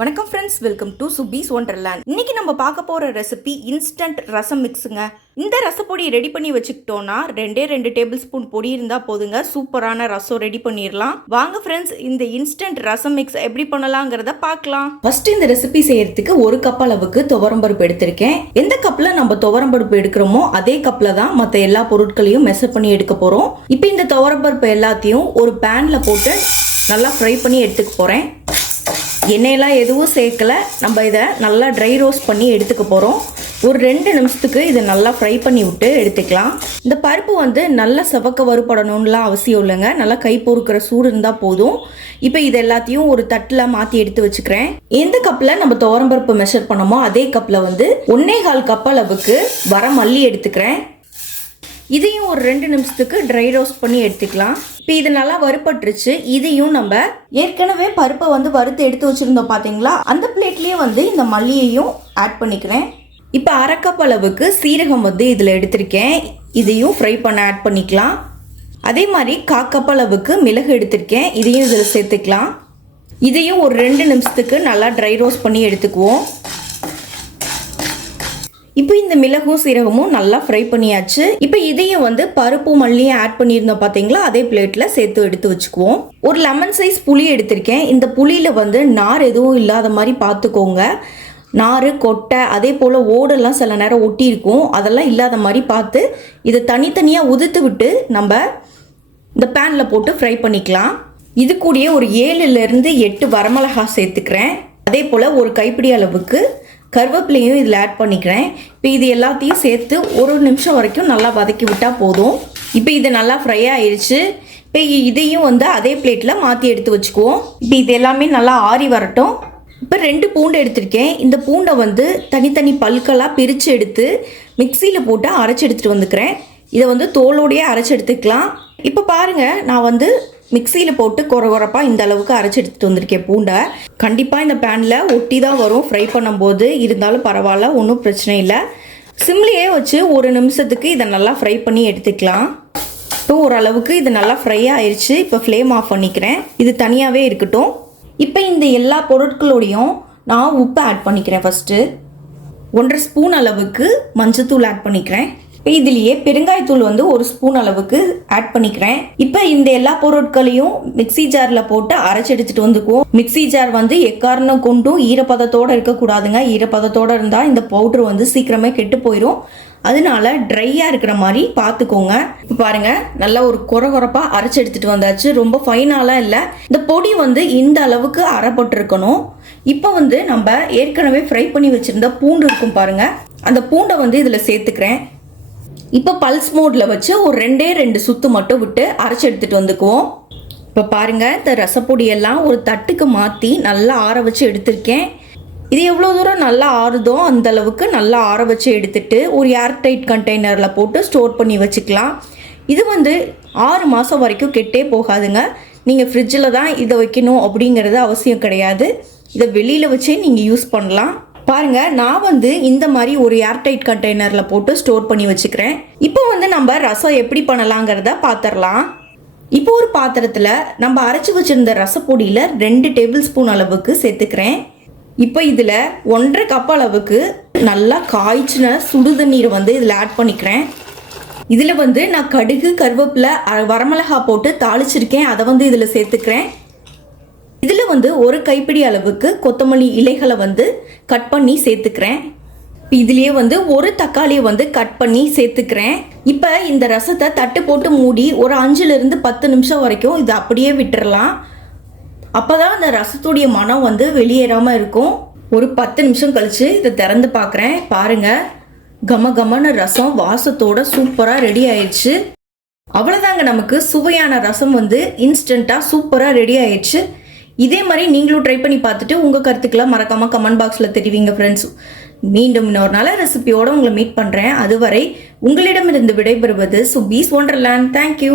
வணக்கம் friends welcome to Subi's wonderland இன்னைக்கு நம்ம பார்க்க போகிற ரெசிபி இன்ஸ்டன்ட் ரசம் மிக்ஸுங்க இந்த ரசப்பொடி ரெடி பண்ணி வச்சுக்கிட்டோம்னா ரெண்டே ரெண்டு டேபிள் ஸ்பூன் பொடி இருந்தால் போதுங்க. சூப்பரான ரசம் ரெடி பண்ணிடலாம். வாங்க ஃப்ரெண்ட்ஸ் இந்த இன்ஸ்டன்ட் ரசம் மிக்ஸ் எப்படி பண்ணலாங்கிறத பார்க்கலாம். ஃபர்ஸ்ட் இந்த ரெசிபி செய்யறதுக்கு ஒரு கப் அளவுக்கு துவரம்பருப்பு எடுத்திருக்கேன். எந்த கப்ல நம்ம துவரம்பருப்பு எடுக்கிறோமோ அதே கப்ல தான் மற்ற எல்லா பொருட்களையும் மெசர் பண்ணி எடுக்க போறோம். இப்போ இந்த துவரம்பருப்பு எல்லாத்தையும் ஒரு பேன்ல போட்டு நல்லா ஃப்ரை பண்ணி எடுத்துக்க போறேன். எண்ணெயெல்லாம் எதுவும் சேர்க்கல. நம்ம இதை நல்லா ட்ரை ரோஸ்ட் பண்ணி எடுத்துக்க போகிறோம் ஒரு ரெண்டு நிமிஷத்துக்கு இதை நல்லா ஃப்ரை பண்ணி விட்டு எடுத்துக்கலாம். இந்த பருப்பு வந்து நல்லா செவக்க வறுபடணும்லாம் அவசியம் இல்லைங்க. நல்லா கை பொறுக்கிற சூடு இருந்தால் போதும். இப்போ இது எல்லாத்தையும் ஒரு தட்டில் மாற்றி எடுத்து வச்சுக்கிறேன். எந்த கப்பில் நம்ம துவரம்பருப்பு மெஷர் பண்ணோமோ அதே கப்பில் வந்து ஒன்னே கால் கப் அளவுக்கு வர மல்லி எடுத்துக்கிறேன். இதையும் ஒரு ரெண்டு நிமிஷத்துக்கு ட்ரை ரோஸ்ட் பண்ணி எடுத்துக்கலாம். இப்போ இது நல்லா வறுபட்டுருச்சு. இதையும் நம்ம ஏற்கனவே பருப்பை வந்து வறுத்து எடுத்து வச்சுருந்தோம் பார்த்தீங்களா அந்த பிளேட்லேயே வந்து இந்த மல்லியையும் ஆட் பண்ணிக்கிறேன். இப்போ அரைக்கப் அளவுக்கு சீரகம் வந்து இதில் எடுத்திருக்கேன். இதையும் ஃப்ரை பண்ண ஆட் பண்ணிக்கலாம். அதே மாதிரி காக்கப் அளவுக்கு மிளகு எடுத்திருக்கேன். இதையும் இதில் சேர்த்துக்கலாம். இதையும் ஒரு ரெண்டு நிமிஷத்துக்கு நல்லா ட்ரை ரோஸ்ட் பண்ணி எடுத்துக்குவோம். இப்போ இந்த மிளகும் சீரகமும் நல்லா ஃப்ரை பண்ணியாச்சு. இப்போ இதையும் வந்து பருப்பு மல்லியும் ஆட் பண்ணியிருந்தோம் பார்த்தீங்களா அதே பிளேட்டில் சேர்த்து எடுத்து வச்சுக்குவோம். ஒரு லெமன் சைஸ் புளி எடுத்திருக்கேன். இந்த புளியில் வந்து நார் எதுவும் இல்லாத மாதிரி பார்த்துக்கோங்க நார் கொட்டை அதே போல் ஓடெல்லாம் சில நேரம் ஒட்டியிருக்கும். அதெல்லாம் இல்லாத மாதிரி பார்த்து இதை தனித்தனியாக உதுத்து விட்டு நம்ம இந்த பேனில் போட்டு ஃப்ரை பண்ணிக்கலாம். இது கூடயே ஒரு ஏழுலேருந்து எட்டு வரமிளகா சேர்த்துக்கிறேன். அதே போல் ஒரு கைப்பிடி அளவுக்கு கருவேப்பிலையும் இதில் ஆட் பண்ணிக்கிறேன். இப்போ இது எல்லாத்தையும் சேர்த்து ஒரு நிமிஷம் வரைக்கும் நல்லா வதக்கி விட்டால் போதும். இப்போ இது நல்லா ஃப்ரை ஆயிடுச்சு. இப்போ இதையும் வந்து அதே பிளேட்டில் மாற்றி எடுத்து வச்சுக்குவோம். இப்போ இது எல்லாமே நல்லா ஆறி வரட்டும். இப்போ ரெண்டு பூண்டு எடுத்திருக்கேன். இந்த பூண்டை வந்து தனித்தனி பல்களாக பிரித்து எடுத்து மிக்சியில் போட்டு அரைச்சி எடுத்துகிட்டு வந்துக்கிறேன். இதை வந்து தோலோடையே அரைச்சி எடுத்துக்கலாம். இப்போ பாருங்கள் நான் வந்து மிக்சியில் போட்டு குறை குறைப்பாக இந்த அளவுக்கு அரைச்சி எடுத்துகிட்டு வந்திருக்கேன் பூண்டை. கண்டிப்பாக இந்த பேனில் ஒட்டி தான் வரும். ஃப்ரை பண்ணும்போது இருந்தாலும் பரவாயில்ல ஒன்றும் பிரச்சனை இல்லை. சிம்லேயே வச்சு ஒரு நிமிஷத்துக்கு இதை நல்லா ஃப்ரை பண்ணி எடுத்துக்கலாம். இப்போ ஓரளவுக்கு இது நல்லா ஃப்ரை ஆயிடுச்சு இப்போ ஃப்ளேம் ஆஃப் பண்ணிக்கிறேன். இது தனியாகவே இருக்கட்டும். இப்போ இந்த எல்லா பொருட்களோடையும் நான் உப்பு ஆட் பண்ணிக்கிறேன் ஃபஸ்ட்டு ஒன்றரை ஸ்பூன் அளவுக்கு மஞ்சத்தூள் ஆட் பண்ணிக்கிறேன். இப்போ இதுலேயே பெருங்காயத்தூள் வந்து ஒரு ஸ்பூன் அளவுக்கு ஆட் பண்ணிக்கிறேன். இப்போ இந்த எல்லா பொருட்களையும் மிக்ஸி ஜாரில் போட்டு அரைச்செடுத்துட்டு வந்துக்குவோம். மிக்ஸி ஜார் வந்து எக்காரணம் கொண்டும் ஈரப்பதத்தோடு இருக்கக்கூடாதுங்க. ஈரப்பதத்தோடு இருந்தால் இந்த பவுட்ரு வந்து சீக்கிரமே கெட்டு போயிடும் அதனால ட்ரையாக இருக்கிற மாதிரி பார்த்துக்கோங்க இப்போ பாருங்க நல்லா ஒரு குறை குறைப்பாக அரைச்சி எடுத்துட்டு வந்தாச்சு. ரொம்ப ஃபைனாலாம் இல்லை. இந்த பொடி வந்து இந்த அளவுக்கு அரைப்பட்டிருக்கணும். இப்போ வந்து நம்ம ஏற்கனவே ஃப்ரை பண்ணி வச்சிருந்த பூண்டு இருக்கும் பாருங்க. அந்த பூண்டை வந்து இதில் சேர்த்துக்கிறேன். இப்போ பல்ஸ் மோடில் வச்சு ஒரு ரெண்டே ரெண்டு சுத்து மட்டும் விட்டு அரைச்சி எடுத்துட்டு வந்துக்குவோம். இப்போ பாருங்க இந்த ரசப்பொடியெல்லாம் ஒரு தட்டுக்கு மாற்றி நல்லா ஆற வச்சு எடுத்திருக்கேன். இது எவ்வளோ தூரம் நல்லா ஆறுதோ அந்த அளவுக்கு நல்லா ஆற வச்சு எடுத்துட்டு ஒரு ஏர்டைட் கண்டெய்னரில் போட்டு ஸ்டோர் பண்ணி வச்சுக்கலாம். இது வந்து ஆறு மாதம் வரைக்கும் கெட்டே போகாதுங்க. நீங்கள் ஃப்ரிட்ஜில் தான் இதை வைக்கணும் அப்படிங்கிறது அவசியம் கிடையாது. இதை வெளியில் வச்சே நீங்கள் யூஸ் பண்ணலாம். பாருங்க நான் வந்து இந்த மாதிரி ஒரு ஏர்டைட் கண்டெய்னரில் போட்டு ஸ்டோர் பண்ணி வச்சுக்கிறேன். இப்போ வந்து நம்ம ரசம் எப்படி பண்ணலாங்கிறத பார்த்துடலாம் இப்போ ஒரு பாத்திரத்தில் நம்ம அரைச்சி வச்சுருந்த ரசப்பொடியில் ரெண்டு டேபிள் ஸ்பூன் அளவுக்கு சேர்த்துக்கிறேன். இப்போ இதில் ஒன்றரை கப் அளவுக்கு நல்லா காய்ச்சின சுடு தண்ணீரை வந்து இதில் ஆட் பண்ணிக்கிறேன். இதில் வந்து நான் கடுகு கருவேப்பிலை வரமிளகா போட்டு தாளிச்சிருக்கேன். அதை வந்து இதில் சேர்த்துக்கிறேன். வந்து ஒரு கைப்பிடி அளவுக்கு கொத்தமல்லி இலைகளை வந்து கட் பண்ணி சேர்த்துக்கிறேன். இதுலேயே வந்து ஒரு தக்காளியை வந்து கட் பண்ணி சேர்த்துக்கிறேன். இப்போ இந்த ரசத்தை தட்டு போட்டு மூடி ஒரு அஞ்சுலேருந்து பத்து நிமிஷம் வரைக்கும் இதை அப்படியே விட்டுறலாம். அப்போ தான் அந்த ரசத்துடைய மனம் வந்து வெளியேறாமல் இருக்கும். ஒரு பத்து நிமிஷம் கழித்து இதை திறந்து பார்க்குறேன் பாருங்கள் கம கமன ரசம் வாசத்தோட சூப்பராக ரெடி ஆயிடுச்சு. அவ்வளோதாங்க நமக்கு சுவையான ரசம் வந்து இன்ஸ்டண்ட்டாக சூப்பராக ரெடி ஆயிடுச்சு. இதே மாதிரி நீங்களும் ட்ரை பண்ணி பார்த்துட்டு உங்கள் கருத்துக்களை மறக்காமல் கமெண்ட் பாக்ஸில் தெரிவிங்க ஃப்ரெண்ட்ஸ் மீண்டும் இன்னொரு நல்ல ரெசிபியோடு உங்களை மீட் பண்ணுறேன் அதுவரை உங்களிடமிருந்து விடைபெறுவது சுபீஸ் ஒண்டர்லேண்ட் தேங்க்யூ